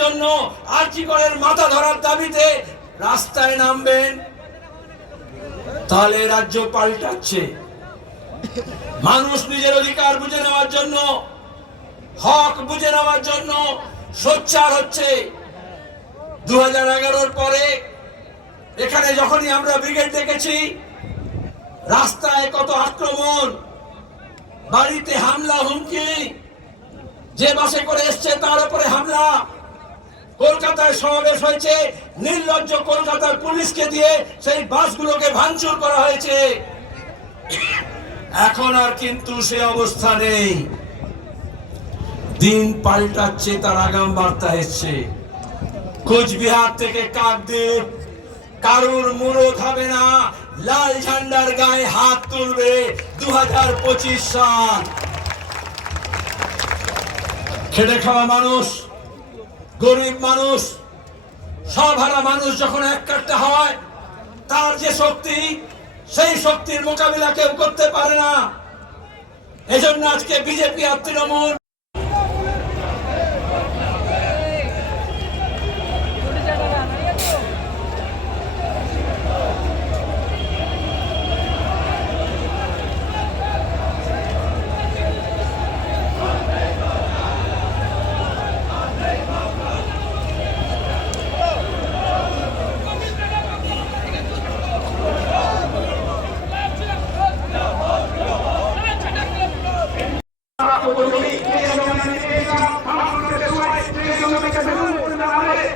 জন্য আর্চিকরের মাথা ধরার দাবিতে রাস্তায় নামবেন। তাহলে রাজ্য পাল্টাচ্ছে। মানুষ নিজের অধিকার বুঝে নেওয়ার জন্য, হক বুঝে নেওয়ার জন্য সোচ্চার হচ্ছে। দু হাজার পরে এখানে যখনই আমরা ব্রিগেড দেখেছি, রাস্তায় কত আক্রমণ, বাড়িতে হামলা, হুমকি, যে বাসে করে এসছে তার উপরে হামলা। কলকাতায় সমাবেশ হয়েছে। নির্লজ্জ কলকাতার পুলিশকে দিয়ে সেই বাসগুলোকে ভাঙচুর করা হয়েছে। এখন আর কিন্তু সে অবস্থা নেই। দিন পাল্টাচ্ছে, তার আগাম বার্তা এসছে। কোচবিহার থেকে কাকদ্বীপ, কারুর মুরত হবে না, লাল ঝান্ডার গায়ে হাত তুলবে দু হাজার পঁচিশ সাল। খেটে খাওয়া মানুষ গরিব মানুষ সভারা মানুষ যখন এক কাটতে হয়, তার যে শক্তি, সেই শক্তির মোকাবিলা কেউ করতে পারে না। এজন্য আজকে বিজেপি আর তৃণমূল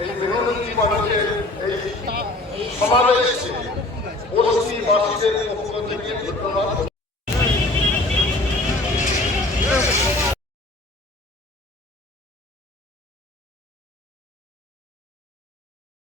এই মেহনতি মানুষের এই সমাবেশে পশ্চিমবাসীদের পক্ষ